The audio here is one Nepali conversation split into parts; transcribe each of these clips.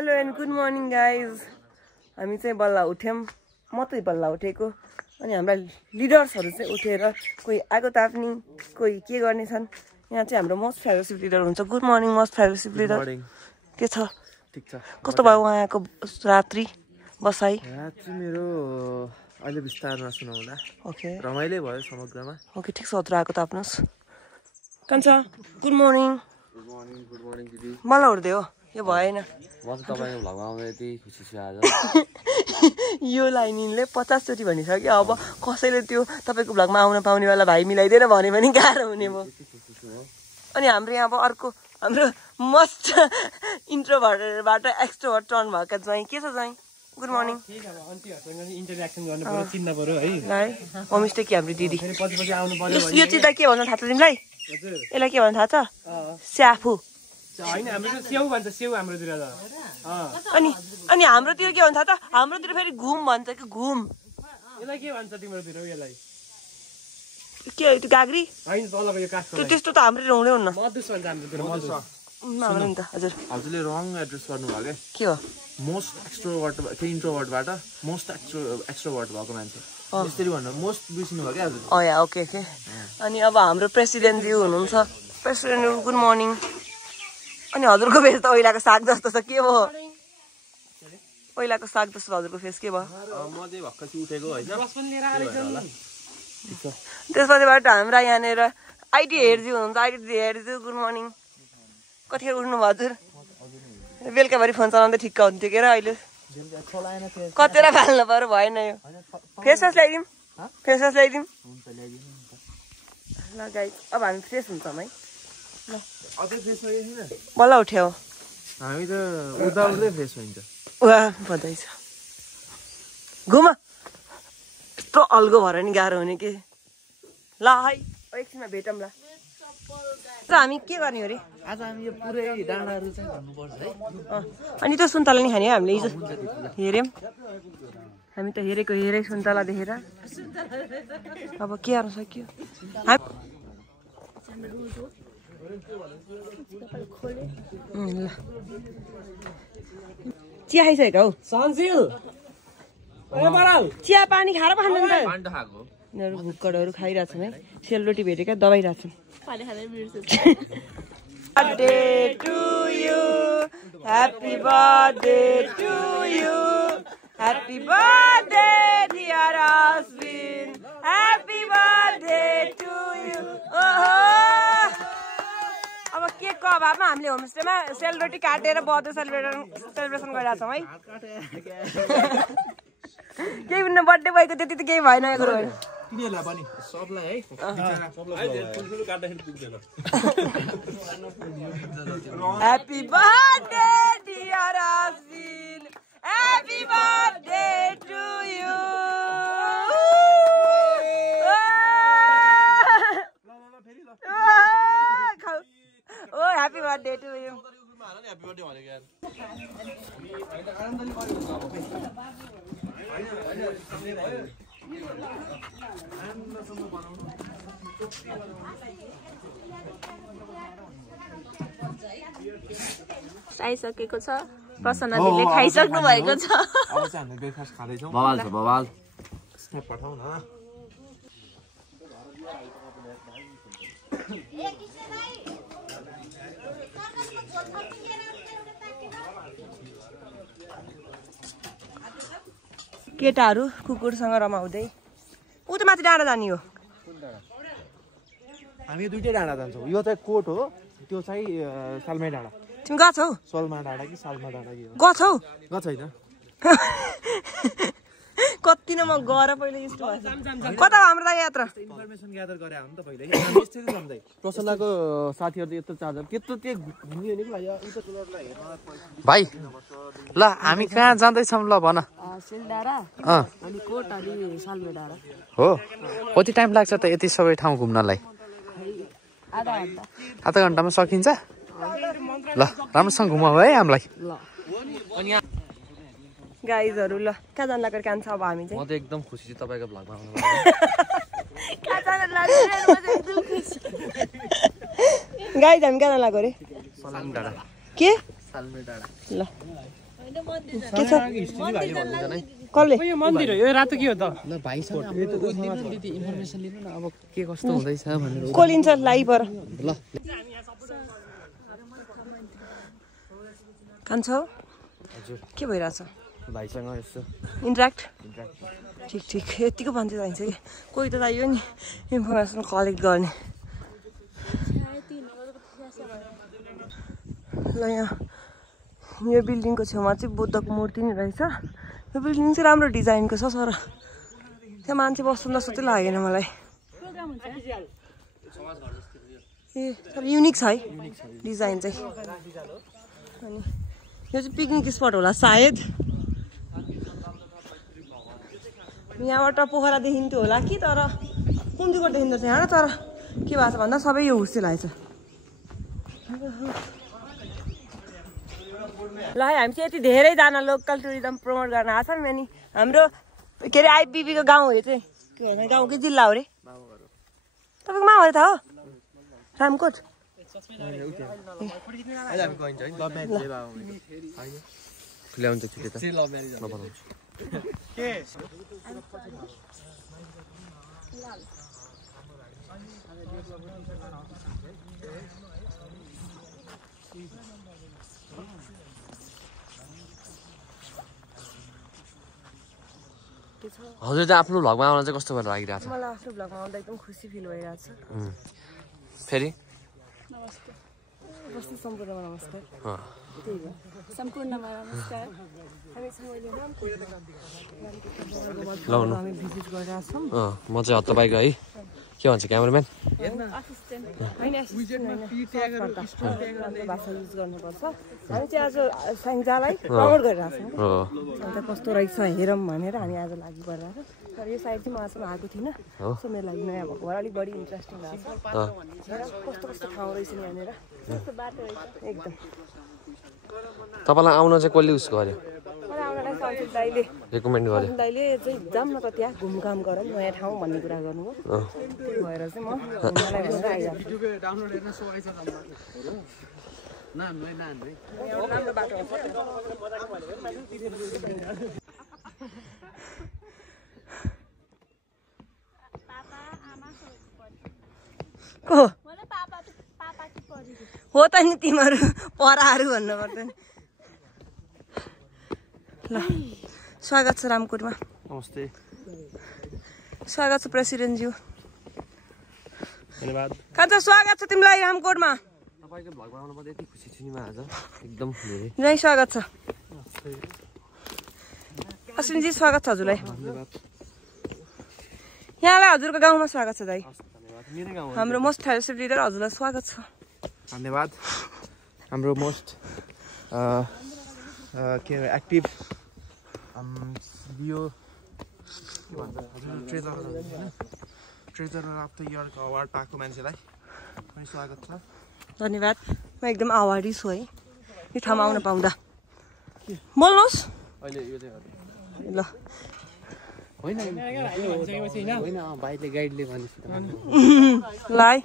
Hello and good morning guys. हामी चाहिँ बल्ल उठ्यौँ, म चाहिँ बल्ल उठेको। अनि हाम्रा लिडर्सहरू चाहिँ उठेर कोही आगो ताप्ने, कोही के गर्नेछन्। यहाँ चाहिँ हाम्रो मोस्ट फेलोसिप लिडर हुन्छ। Good morning most fellowship leader. के छ? ठिक छ। कस्तो भयो उहाँको रात्रि बसाइ? रात्रि मेरो अहिले विस्तारमा सुनाउँदा ओके, रमाइलो भयो समग्रमा। ओके ठिक छ, अत्र आगो ताप्नुहोस्। कान्छा गुड मर्निङ। गुड मर्निङ दिदी। बल्ल उठ्दै हो? यो भएन। म चाहिँ तपाईँको भ्लगमा आउँदा यति खुसी छु आज। यो लाइनले 50 चोटि भनिसक्यो। अब कसैले त्यो तपाईँको भ्लगमा आउन पाउनेवाला भाइ मिलाइदिएन भने पनि गाह्रो हुने भयो। अनि हाम्रो यहाँ अब अर्को हाम्रो मस्ट इन्ट्रोभर्टबाट एक्सट्रोभर्ट टर्न भएको चाहिँ के छ चाहिँ? Good morning. इन्टरेक्सन गर्नु पर्यो, चिन्न पर्यो है। होमस्टे कि हाम्रो दिदी पछि आउनु पर्यो। यो चिज के भन्न थाहा छ तिमीलाई? यसलाई के भन्न थाहा छ? स्याफु होइन, हाम्रो स्याउ भन्छ, स्याउ हाम्रोतिर त। अनि हाम्रोतिर के भन्छ थाहा छ? हाम्रोतिर फेरि घुम भन्छ कि घुम। यसलाई के भन्छ तिम्रोतिर? यसलाई के त्यो गाग्री होइन, तलको यो काठको त्यो त्यस्तो त हाम्रोतिर हुँदै हुन्न। मधुस भन्छ हाम्रोतिर। मधुस हाम्रो नि त। हजुर हजुरले रङ एड्रेस गर्नुभयो के हो? मोस्ट एक्सट्रोभर्ट के इन्ट्रोभर्टबाट मोस्ट एक्सट्रोभर्ट भएको मान्छे यसरी भन्नु मोस्ट बिर्सिनु भयो क्या हजुर? या ओके ओके। अनि अब हाम्रो प्रेसिडेन्टज्यू हुनुहुन्छ। President good morning. अनि हजुरको फेस त ओइलाको साग जस्तो छ, के भयो? ओइलाको साग जस्तो हजुरको फेस के भयो? म चाहिँ भर्खर उठेको होइन। त्यसपछिबाट हाम्रा यहाँनिर आइटी हेर्ज्यू हुनुहुन्छ। आइटी हेर्ज्यू गुड मर्निङ। कतिखेर उठ्नु भयो हजुर? बेलुकाभरि फोन चलाउँदै ठिक्क हुन्थ्यो के र? अहिले कतिवटा फाल्नु पर्यो, भएन यो। फेस वास ल्याइदिउँ, फेस वास ल्याइदिउँ ल गाइस। अब हामी फ्रेस हुन्छौँ है। ल बल्ल उठ्यो। हामी त उता उठ्दै फ्रेस हुन्छ। वा बधाई छ। घुम यस्तो अल्गो भएर नि गाह्रो हुने के। ल है एकछिनमा भेटौँ ल। र हामी के गर्ने हो रे आज? हामी यो पुरै डाँडाहरू चाहिँ भन्नुपर्छ है। अनि त्यो सुन्तला नि खाने हो हामीले। हिजो हेऱ्यौँ हामी त, हेरेको हेरे सुन्तला देखेर अब के गर्न सक्यो। ल चिया खाइसकेको हौ? चिया पानी खाएर पो खाँदैन त? यिनीहरू भुक्कडहरू खाइरहेछन् है। सेलरोटी भेटेका दबाइरहेछन्। Birthday to you, happy birthday to you, happy birthday dear husband, happy birthday to you. ओहो अब केकको अभावमा हामीले होमस्टेमा सेलरोटी काटेर बर्थडे सेलिब्रेसन गरिरहेछौँ है। केही पनि बर्थडे भएको त्यति त केही भएन। कुरो होइन तिनीहरूलाई पनि सबलाई है। Happy birthday dear husband, happy birthday to you. Oh happy birthday to you. खाइसकेको छ, प्रसन्नले खाइसक्नु भएको छ। अब चाहिँ हामीले ब्रेकफास्ट खाँदैछौँ। बवाल छ बवाल। स्न्याप पठाऊ न। केटाहरू कुकुरसँग रमाउँदै उता माथि डाँडा जाने हो। हामी दुइटै डाँडा जान्छौँ। यो चाहिँ कोट हो, त्यो चाहिँ सालमाई डाँडा। तिमी गएको छौ? सोलमा डाँडा कि सालमा डाँडा कि? गएको छौ? गएको छैन। कति न म गएर पहिले यस्तो कता हाम्रो लागि यात्रा इन्फर्मेसन ग्यादर गरे हो नि त पहिले। हामी यसरी सम्झै प्रसन्नको साथीहरूले यत्रो चार्जर त्यत्रो त्यो घुम्ने नि भाइ। ल हामी कहाँ जाँदैछौँ ल भन। सिलडाँडा अनि कोट अनि सालमे डाँडा हो। कति टाइम लाग्छ त यति सबै ठाउँ घुम्नलाई? आधा घन्टामा सकिन्छ? ल राम्रोसँग घुमाऊ है हामीलाई। गाइजहरू ल कहाँ जान लाग्यो कान्छ? अब हामी चाहिँ म त एकदम खुसी छु तपाईँको भ्लगमा आउनु। गाइज हामी कहाँ जान लाग्यो रे? सालमे डाँडा। के? सालमे डाँडा। ल के छ कसले यो मन्दिर हो यो रातो के हो त ल भाइसँग इन्फर्मेसन लिनु न अब के कस्तो हुँदैछ भनेर को लिन्छ लाइ पर ल कान्छ के भइरहेछ भाइसँग यसो इन्ट्र्याक्ट ठिक ठिक यतिको मान्छे चाहिन्छ कि कोही त चाहियो नि इन्फर्मेसन कलेक्ट गर्ने ल यहाँ यो बिल्डिङको छेउमा चाहिँ बुद्धको मूर्ति नि रहेछ यो बिल्डिङ चाहिँ राम्रो डिजाइनको छ सर त्यहाँ मान्छे बस्नु जस्तो चाहिँ लागेन मलाई ए तर युनिक छ है डिजाइन चाहिँ अनि यो चाहिँ पिकनिक स्पट होला सायद यहाँबाट पोखरा देखिन्थ्यो होला कि तर कुन चाहिँ देखिँदो छ यहाँ तर के भएको छ भन्दा सबै यो हुस्से लागेछ ल हामी चाहिँ यति धेरैजना लोकल टुरिज्म प्रमोट गर्न आएको छौँ अनि हाम्रो के अरे आइपिपीको गाउँ हो यो चाहिँ के भन्छ गाउँकै जिल्ला हो अरे तपाईँको माउ अरे थाहा हो रामकोट ल्याउँछ छिटो त हजुर चाहिँ आफ्नो भ्लगमा आउन चाहिँ कस्तो भएर लागिरहेको छ मलाई आफ्नो भ्लगमा आउँदा एकदम खुसी फिल भइरहेको छ फेरि कस्तो सम्पूर्णमा नमस्कार त्यही हो सम्पूर्णमा नमस्कार हामी भिजिट गरिरहेको छौँ म चाहिँ हत्तबाइक है के भन्छ क्यामराम्यान भाषा युज गर्नुपर्छ हामी चाहिँ आज साइन्जालाई प्रमोट गरिरहेको छौँ अन्त कस्तो रहेछ हेरौँ भनेर हामी आज लागि परिरहेको तर यो साइड चाहिँ म आजसम्म आएको थिइनँ सो मेरो लागि नयाँ भएको भएर अलिक बढी इन्ट्रेस्टिङ भएको छ कस्तो कस्तो ठाउँ रहेछ नि यहाँनिर एकदम तपाईँलाई आउन चाहिँ कसले उस गर्यो मलाई आउनलाई सञ्चित दाइले रेकमेन्ड गर्यो दाइले चाहिँ जाऊँ न त त्यहाँ घुमघाम गरौँ नयाँ ठाउँ भन्ने कुरा गर्नुभयो त्यही भएर चाहिँ म घुम्नलाई भनेर आइरहेको राम्रो बाटो को हो त नि तिमीहरू पराहरू भन्नुपर्छ नि ल स्वागत छ रामकोटमा नमस्ते स्वागत छ प्रेसिडेन्टज्यू धन्यवाद कान्छ स्वागत छ तिमीलाई रामकोटमा तपाईँको भ्लगमा आउनु पर्दा यति खुसी छु नि म आज एकदम यही स्वागत छ अश्विनजी स्वागत छ हजुरलाई यहाँलाई हजुरको गाउँमा स्वागत छ दाइ हाम्रो मोस्ट फेलोसिप लिडर हजुरलाई स्वागत छ धन्यवाद हाम्रो मोस्ट के एक्टिभ यो के भन्छ ट्रेजर अफ द इयरको अवार्ड पाएको मान्छेलाई पनि स्वागत छ धन्यवाद म एकदम आभारी छु है यो ठाउँमा आउन पाउँदा बोल्नुहोस् ल होइन भाइले गाइडले भनेछ ल है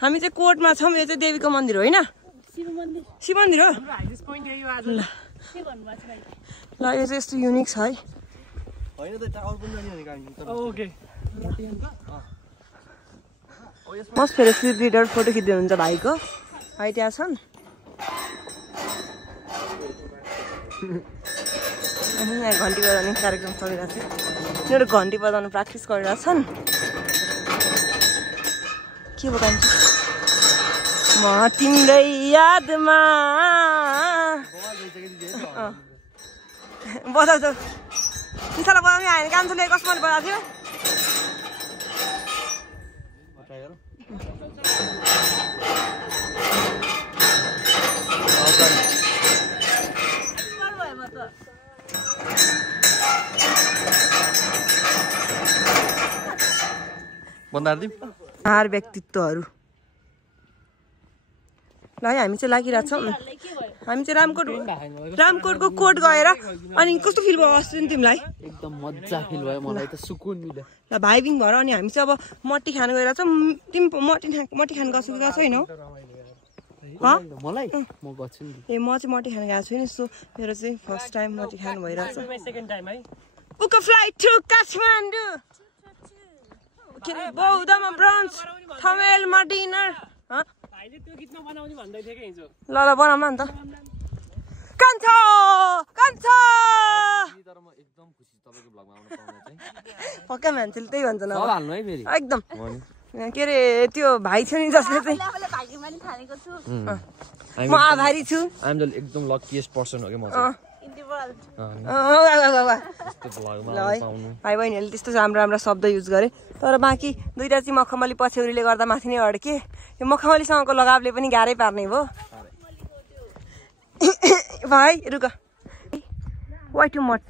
हामी चाहिँ कोर्टमा छौँ यो चाहिँ देवीको मन्दिर होइन शिव मन्दिर हो ल यो चाहिँ यस्तो युनिक छ है मस्ट फेलोसिप लिडर फोटो खिच्दै हुनुहुन्छ भाइको भाइ त्यहाँ छन् यहाँ घन्टी बजाउने कार्यक्रम चलिरहेको छ उनीहरू घन्टी बजाउनु प्र्याक्टिस गरिरहेछन् के बगाउँछु म तिम्रै यादमा बजाउँछ निसालाई बजाउने आएन कान्छोले कसमा बजाएको थियो हार व्यक्तित्वहरू ल हामी चाहिँ लागिरहेछौँ हामी चाहिँ रामकोटको कोर्ट गएर अनि कस्तो फिल भयो अस्ति तिमीलाई एकदम मजा फिल भयो मलाई त सुकुन मिल्यो ल भाइबिङ भएर अनि हामी चाहिँ अब मट्टी खानु गइरहेछौँ तिमी मट्टी खानु गएको छैनौ मलाई म गर्छु नि ए म चाहिँ मटी खान गएको छुइनँ सो मेरो चाहिँ फर्स्ट टाइम मटी खानु भइरहेछ सेकेन्ड टाइम है उको फ्लाइट टु काठमाडौँ के अरे बौद्धमा ब्रन्च थमेलमा डिनर भाइले त्यो गीत नबनाउने भन्दै थियो कि हिजो ल बनाउन नि त कान्छ कान्छ तर म एकदम खुसी तपाईको भ्लगमा आउन पाउन चाहिँ पक्का मान्छेले त्यही भन्छ न सब हाल्नु है फेरि एकदम के अरे त्यो भाइ थियो नि जसले चाहिँ म आभारी छु आइ एम द एकदम लकिएस्ट पर्सन हो के म भाइ बहिनीहरूले त्यस्तो राम्रो राम्रो शब्द युज गरे तर बाँकी दुईटा चाहिँ मखमली पछ्यौरीले गर्दा माथि नै अड्के यो मखमलीसँगको लगावले पनि गाह्रै पार्ने भयो भाइ रुक वाइट मट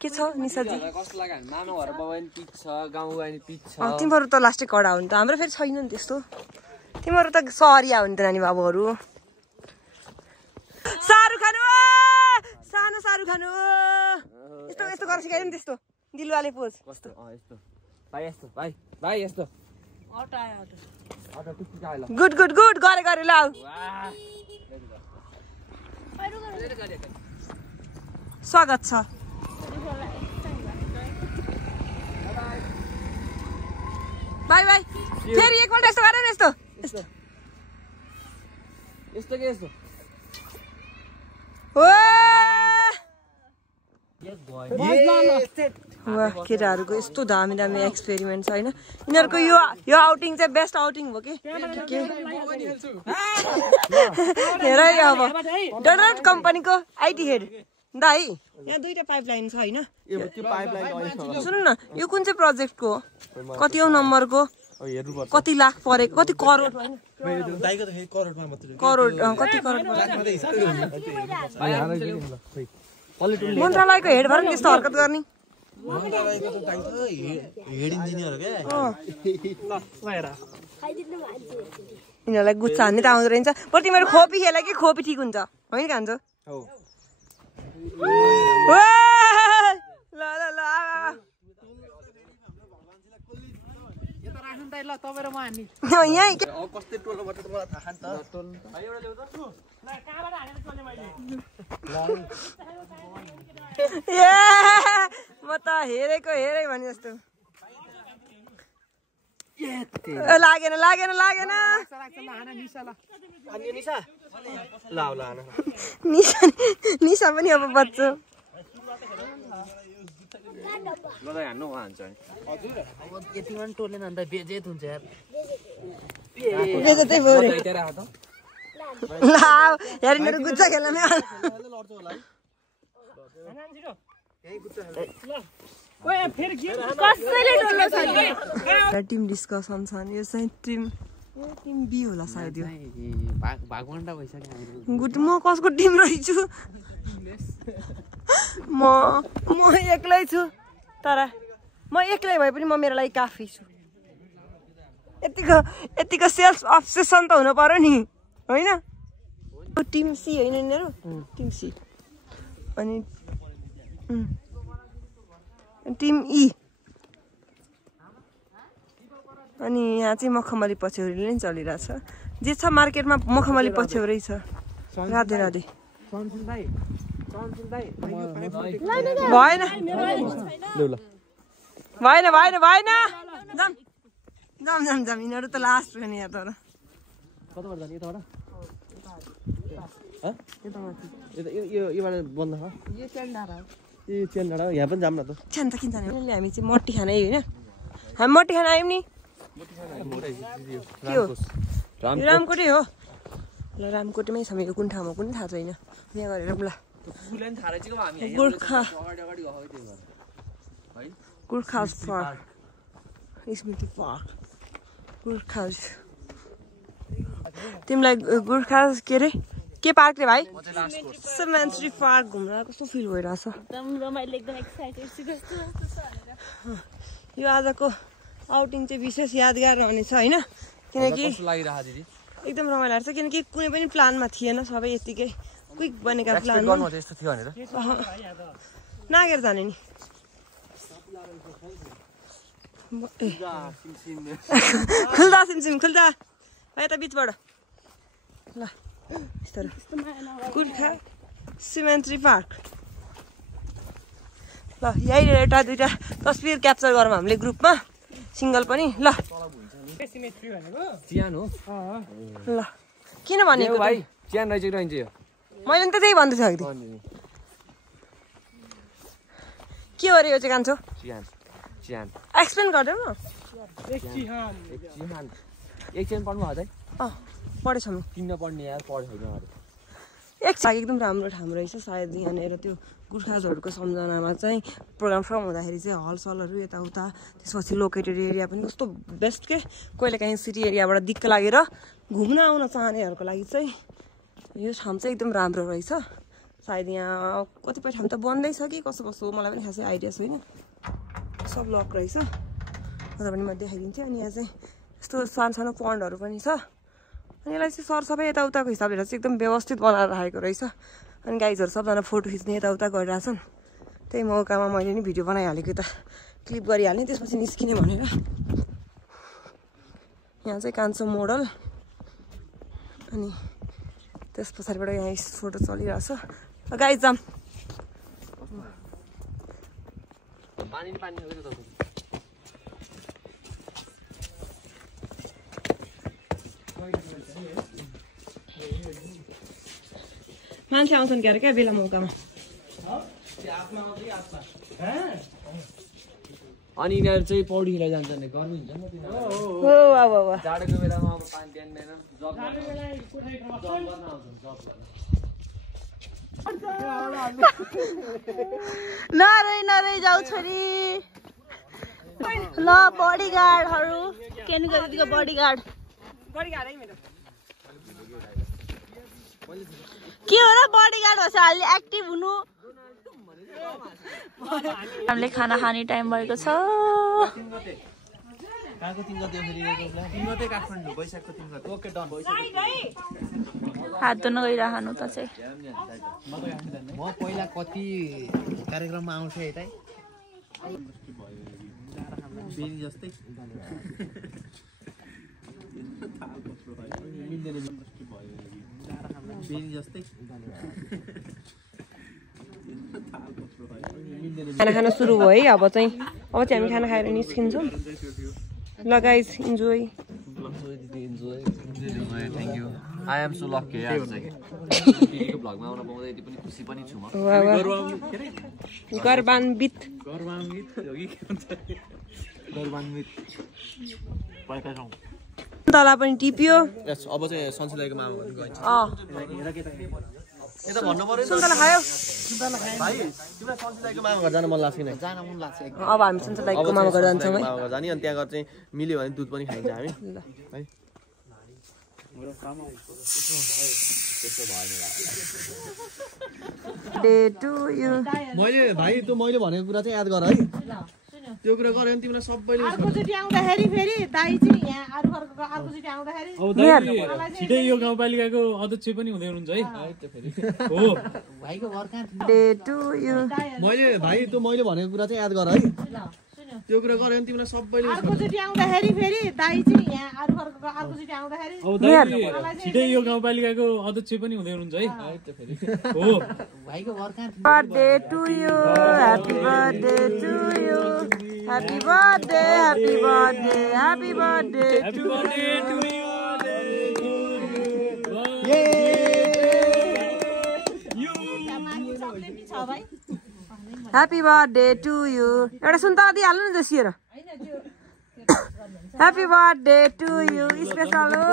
के छ निशाजी कस्तो लाग्यो नानो घर बाबाइन पिच छ गाउँ गएन पिच छ तिमीहरू त लास्टै कडा हुन् त हाम्रो फेरि छैन नि त्यस्तो तिमीहरू त सहरिया हुन् त नानी बाबुहरू सारू खानु सानो सारू खानु यस्तो यस्तो गरेर सिकायो नि त्यस्तो दिलवाले पोज कस्तो यस्तो भाइ यस्तो भाइ यस्तो गुड गुड गुड गरे गरे लाउ स्वागत छ बाई बाई फेरि एकपल्ट यस्तो गरे नि यस्तो यस्तो यस्तो के यस्तो केटाहरूको यस्तो दामी दामी एक्सपेरिमेन्ट छ होइन यिनीहरूको यो आउटिङ चाहिँ बेस्ट आउटिङ हो कि हेर अब डोनल्ड कम्पनीको आइटी हेड दाइ यहाँ दुईटा पाइपलाइन छ होइन सुन्नु न यो कुन चाहिँ प्रोजेक्टको हो कति औ नम्बरको कति लाख परेको कति करोड करोड कति करोड मन्त्रालयको हेड भएर त्यस्तो हरकत गर्ने यिनीहरूलाई गुच्चा हान्ने त आउँदो रहेछ बरु तिमीहरू खोपी खेला कि खोपी ठिक हुन्छ होइन खान्छ म त हेरेको हेरे भने जस्तो लागेन लागेन लागेन निशा पनि अब बच्छु गुच्चा खेल्न टिम डिस्कसन छ यो चाहिँ टिम बी होला सायद यो गुड म कसको टिम रहेछु म एक्लै छु तर म एक्लै भए पनि म मेरो लागि काफी छु यतिको सेल्फ अब्सेसन त हुनु पर्यो नि होइन टिम सी होइन यिनीहरू टिम सी अनि टिम ई अनि यहाँ चाहिँ मखमली पछ्यौरीले नै चलिरहेछ जे छ मार्केटमा मखमली पछ्यौरी छ राधे राधे भएन भएन भएन भएन जाम जाम जाम जाम यिनीहरू त लास्ट हो नि यहाँ तर यहाँ पनि जाम न त छ्यान त किन जाने हामी चाहिँ मट्टी खाने होइन हामी मट्टी खान आयौँ नि के हो रामकोटे हो ल रामकोटेमै छ मेरो कुन ठाउँमा कुनै थाहा छैन यहाँ गरेर ल गोर्खा गोर्खाज पार्क स्मृति पार्क गोर्खाज तिमीलाई गोर्खाज के अरे के पार्क रे भाइ सेमेन्ट्री पार्क घुम्न कस्तो फिल भइरहेछ यो आजको आउटिङ चाहिँ विशेष यादगार रहनेछ होइन किनकि एकदम रमाइलो लाग्छ किनकि कुनै पनि प्लानमा थिएन सबै यतिकै क्विक बनेका प्लान नागेर जाने नि खुल्दा सिमसिम खुल्दा यता बिचबाट ल यस्तो गोर्खा सिमेन्ट्री पार्क ल यही एउटा दुईटा तस्बिर क्याप्चर गरौँ हामीले ग्रुपमा सिङ्गल पनि ल चियान हो ल किन भनेको भाइ चियान रहेछ कि रहन्छ यो मैले त त्यही भन्दै थिएँ के हो अरे यो चाहिँ कान्छो चियान चियान एक्सप्लेन गरिदेऊ न एकछिन पढ्नु अझै पढेछ म किन्न पढ्ने यार पढ्दैन एक छ एकदम राम्रो ठाउँ रहेछ सायद यहाँनिर त्यो गोर्खाजहरूको सम्झनामा चाहिँ प्रोग्राम हुँदाखेरि चाहिँ हलसलहरू यताउता त्यसपछि लोकेटेड एरिया पनि कस्तो बेस्ट के कहिले काहीँ सिटी एरियाबाट दिक्क लागेर घुम्न आउन चाहनेहरूको लागि चाहिँ यो ठाउँ चाहिँ एकदम राम्रो रहेछ सायद यहाँ कतिपय ठाउँ त बन्दैछ कि कसो कसो मलाई पनि खासै आइडिया छैन सब लक रहेछ तर पनि म देखाइदिन्छु अनि यहाँ चाहिँ यस्तो सानो पन्डहरू पनि छ अनि यसलाई चाहिँ सरसफाइ यताउताको हिसाबले चाहिँ एकदम व्यवस्थित बनाएर राखेको रहेछ अनि गाइजहरू सबजना फोटो खिच्ने यताउता गरिरहेछन् त्यही मौकामा मैले नि भिडियो बनाइहालेको यता क्लिप गरिहालेँ त्यसपछि निस्किने भनेर यहाँ चाहिँ कान्छो मोडल अनि त्यस पछाडिबाट यहाँ फोटो चलिरहेछ गाइज जाम मान्छे आउँछन् क्यारे क्या बेला मौकामा अनि यिनीहरू चाहिँ पौडी खेला जान्छन् गर्मी हुन्छ नि हो अब जाडोको बेलामा अब पानी दिँदैन जब नरै जाऊ छोरी ल बडीगार्डहरू केनको दिदीको बडीगार्ड के हो र बडीगार्ड होस् अलि एक्टिभ हुनु हामीले खाना खाने टाइम भएको छ हात धुन गइरहनु त चाहिँ म पहिला कति कार्यक्रममा आउँथे यतै बेनी जस्तै बेनी जस्तै खाना खान सुरु भयो है अब चाहिँ हामी खाना खाएर निस्किन्छौँ ल guys enjoy thank you I am so lucky आज चाहिँ दिदीको भ्लगमा आउन पाउँदा यति पनि खुसी पनि छु म गर्वान्वित तला पनि टिप्यो अब चाहिँ सन्सिलाइको मामा गइन्छ यता भन्नु पर्यो सुन्तला खायो भाइ तिमीलाई सन्सिलाइको मामा घर जान मन लाग्छ कि नै जान मन लाग्छ अब हामी सन्सिलाइको मामा घर जान्छौँ है मामा घर जाने अनि त्यहाँ गएर चाहिँ मिल्यो भने दुध पनि खाइन्छ हामी है डे टु यु मैले भनेको कुरा चाहिँ याद गर है त्यो कुरा गरे भने तिमीलाई सबैले अर्कोचोटि आउँदाखेरि फेरि दाइ चाहिँ यहाँ अर्कोचोटि आउँदाखेरि छिटै यो गाउँपालिकाको अध्यक्ष पनि हुँदै हुनुहुन्छ है हो भाइको घर कहाँ डे टु यु मैले भनेको कुरा चाहिँ याद गर है त्यो कुरा गरे भने तिमीलाई सबैले अर्कोचोटि आउँदाखेरि फेरि दाइ चाहिँ यहाँ अर्कोचोटि आउँदाखेरि छिटै यो गाउँपालिकाको अध्यक्ष पनि हुँदै हुनुहुन्छ है हो भाइको घर कहाँ birthday to you happy birthday to you happy birthday happy birthday happy birthday to happy birthday to you एउटा सुन्तला दिइहाल्नु नि जोसिएर happy birthday to you special हो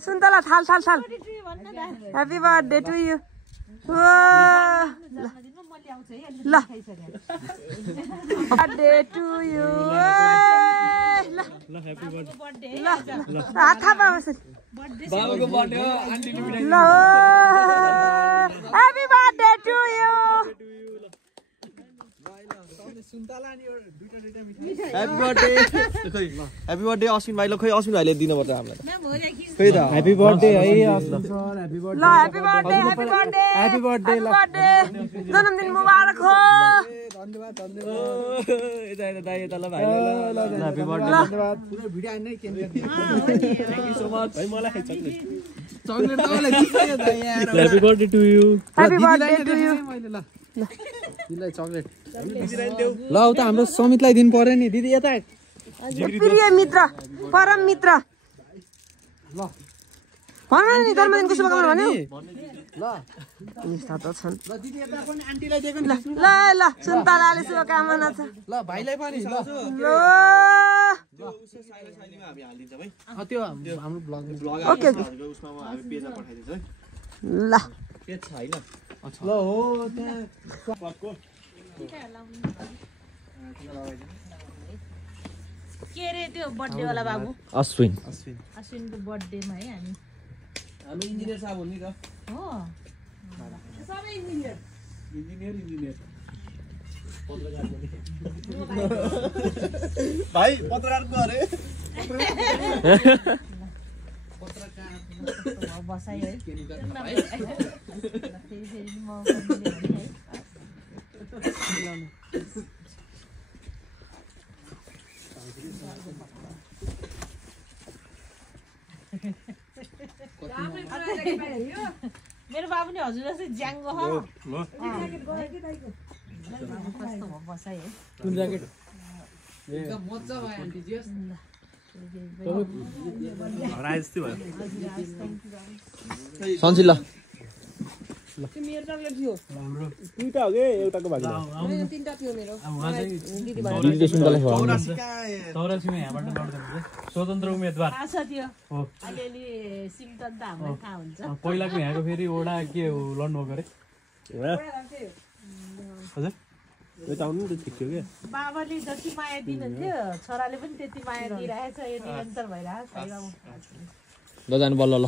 सुन्तला थाल ह्यापी बर्थडे टु यु ल बर्थडे टु यु ल हात थापा बाबाको बर्थडे हो आन्टीले मिठाई ल happy birthday to you happy birthday खै ह्यापी बर्थडे अश्विन भाइ ल खै अश्विन भाइले दिनुपर्छ हामीलाई खै त ह्यापी बर्थडे है ल happy birthday happy birthday happy birthday ल जन्मदिन मुबारक हो धन्यवाद यता यता दाइ यता ल भाइले ल ह्यापी बर्थडे धन्यवाद पुरै भिडियो हान्नै केन्द्र थ्यांक यू सो मच भाइ मलाई खै चकलेट चकलेट तपाईँलाई दिइसक्यो त यार happy birthday to you happy birthday to you मैले ल दिदीलाई चकलेट ल उता हाम्रो समितलाई दिनु पर्यो नि दिदी यता प्रिय मित्र परम मित्र ल भन नि जन्मदिनको शुभकामना भन्यो ल यस्ता त छन् ल दिदी यता पनि आन्टीलाई दिएको नि ल ल सुन्तलाले शुभकामना छ ल भाइलाई पनि ल ल साइलीमा हामी हालिदिन्छ भाइ त्यो हाम्रो ब्लग ओके उसमा हामी पेजमा पठाइदिन्छ है ल पेज छ हैन ल हो त्यहाँ के अरे त्यो बर्थडे वाला बाबु अश्विन अश्विनको बर्थडेमा है हामी इन्जिनियर साहब हो नि त हो सबै इन्जिनियर भाइ पत्रकारको अरे बसाइ है मेरो बाबु नि हजुर जस्तै ज्याङ्गो हो कस्तो भयो बसाइ है कुन ज्याकेट मजा भयो आन्टी जी राजस्ती भयो सन्चिल ल मेरो चकलेट थियो दुईटा हो के एउटाको भाग तीनटा थियो मेरो दिदीले सुन्तला खुवाउनु चौरासीमा यहाँबाट लड्दै हुन्छ स्वतन्त्र उम्मेदवार थाहा छ त्यो हो अलिअलि सिम्टम त हामीलाई थाहा हुन्छ पहिलाको यहाँको फेरि वडा के हो लड्नु गरे हजुर यो त आउनु नि त ठिक थियो के बाबाले जति माया दिनुहुन्थ्यो छोराले पनि त्यति माया दिइरहेछ यो निरन्तर भइरहेछ ल जानु बल्ल ल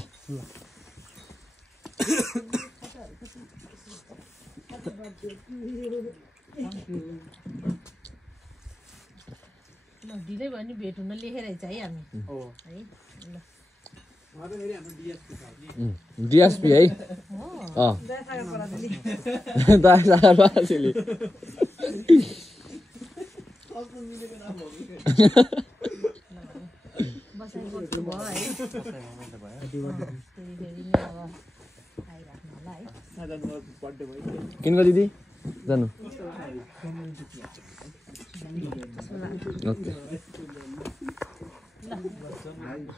ढिलै भयो नि भेट हुन लेखेर है हामी है डिएसपी है बसाइ गर्छु भयो है किनको दिदी जानु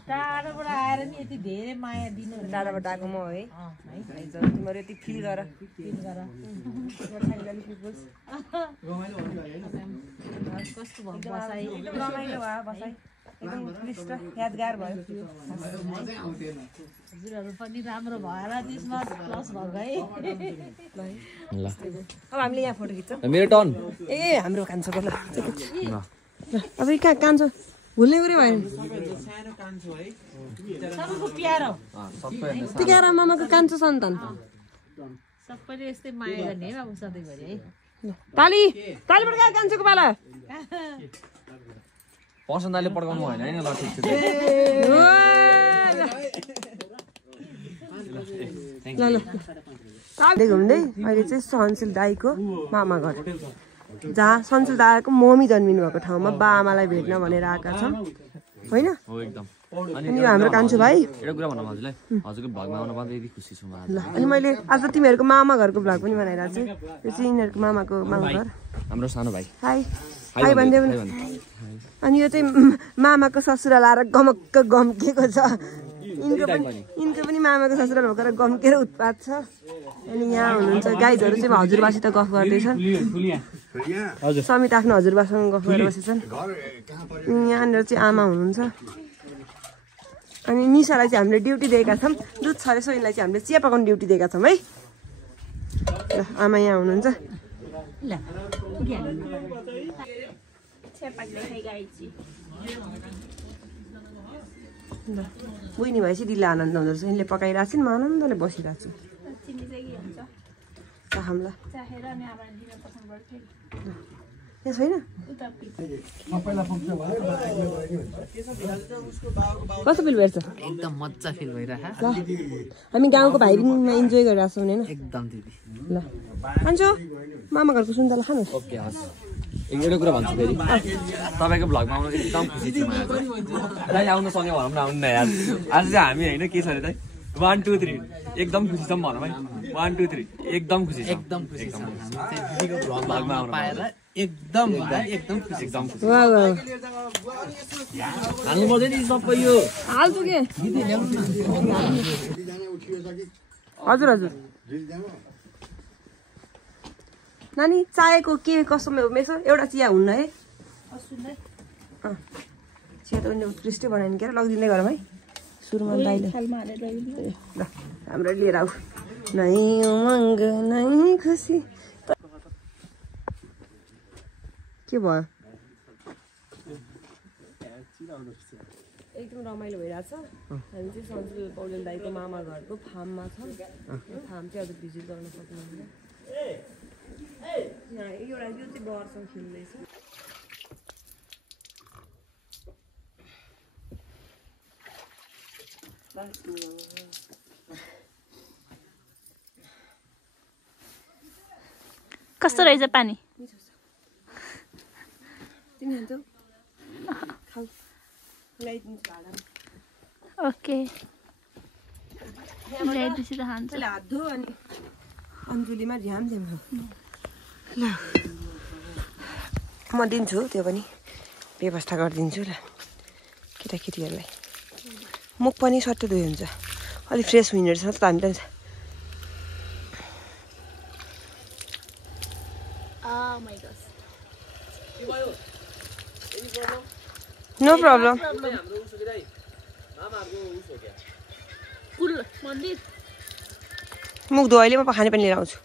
टाढोबाट आएर नि यति धेरै माया दिनु टाढाबाट आएको म है तिमीहरू यति फिल गर कस्तो भयो बसाइ रमाइलो भयो बसाइ एकदम उत्कृष्ट यादगार भयो हजुरहरू पनि राम्रो भएर त्यसमा प्लस भएको है ल अब हामीले यहाँ फोटो खिच्छौँ मेरो टर्न ए हाम्रो कान्छोको ल अब कहाँ कान्छो भुल्ने कुरै भएन सबैको प्यारो टिकाएर मामाको कान्छो सन्तान सबैले यस्तै माया गर्ने है बाबु सधैँभरि है ताली तालीबाट गयो कान्छोको पाला पर्सनले पड्काउनु भएन हैन ल ठिक छ ल ल घुम्दै अहिले चाहिँ सन्सिल दाईको मामा घर जहाँ सन्सिल दाईको मम्मी जन्मिनु भएको ठाउँमा बा आमालाई भेट्न भनेर आएका छौँ होइन हो एकदम अनि यो हाम्रो कान्छो भाइ एउटा कुरा भनौँ हजुरलाई हजुरको भ्लगमा आउन पाउँदा यति खुसी छु म आज ल अनि मैले आज तिमीहरूको मामा घरको भ्लग पनि बनाइरहेको छु यो चाहिँ यिनीहरूको मामाको मामा घर हाम्रो सानो भाइ हाई हाई भन्दै पनि अनि यो चाहिँ मामाको ससुराल आएर गमक्क गम्किएको छ यिनको पनि मामाको ससुराल भएर गम्केर उत्पात छ अनि यहाँ हुनुहुन्छ गाइजहरू चाहिँ हजुरबासित गफ गर्दैछन् समित आफ्नो हजुरबासँग गफ गरेर बसेछन् यहाँनिर चाहिँ आमा हुनुहुन्छ अनि निशालाई चाहिँ हामीले ड्युटी दिएका छौँ दुध छ अरे सोइनलाई चाहिँ हामीले चिया पकाउने ड्युटी दिएका छौँ है ल आमा यहाँ हुनुहुन्छ ल ल बुझ्ने भएपछि दिदीले आनन्द हुँदो रहेछ यिनले पकाइरहेको छिन् म आनन्दले बसिरहेको छु चाहौँ ल यहाँ छैन कस्तो फिल भइरहेछ एकदम मजा फिल भइरहेछ ल हामी गाउँको भाइ पनि इन्जोय गरिरहेको छौँ हैन एकदम दिदी ल खान्छौ मामा घरको सुन्तला खानुहोस् ओके हस् एउटा कुरा भन्छु फेरि तपाईँको भ्लगमा आउनु एकदम खुसी छु म आज आउनु सँगै भनौँ न आउनु न यार आज चाहिँ हामी होइन के छ अरे त 1 2 3 एकदम खुसी छौँ भनौँ है 1 2 3 एकदम खुसी छौँ एकदम खुसी छौँ दिदीको भ्लगमा आउनु पाएर एकदम खुसी एकदम खुसी वाह वाह हाल्नु पर्दैन नि सबै यो हाल्छु के हजुर हजुर नानी चायको के कसो मेसो एउटा चिया हुन्न है चिया त उनीले उत्कृष्टै बनायो नि के लगिदिँदै गरौँ है सुरुमा दाइले ल हाम्रो लिएर आऊ नै उमङ्ग नै खुसी के भयो एकदम रमाइलो भइरहेछ हामी चाहिँ सन्जुल पौडेल दाइको मामा घरको फार्ममा छौँ फार्म चाहिँ अझ भिजिट गर्न सक्नुहुन्न एउटा यो चाहिँ बर्डसँग खेल्दैछ कस्तो रहेछ पानी तिमी खान्छौ खाऊ ल्याइदिन्छु भाडामा ओके ल्याइदिएपछि त खान्छ त्यसले हात धो अनि अन्जुलीमा झ्याम झ्याम खाऊ ल म दिन्छु त्यो पनि व्यवस्था गरिदिन्छु ल केटाकेटीहरूलाई मुख पनि सट्टै धोइ हुन्छ अलिक फ्रेस हुने रहेछ त हामी त नो प्रब्लम मुख धो अहिले म खाने पनि लिएर आउँछु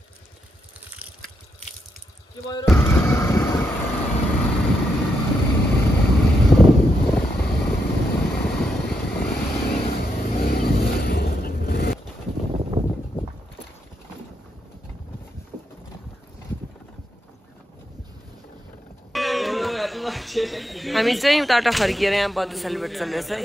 हामी चाहिँ उताबाट फर्किएर यहाँ बर्थडे सेलिब्रेट चल्दैछ है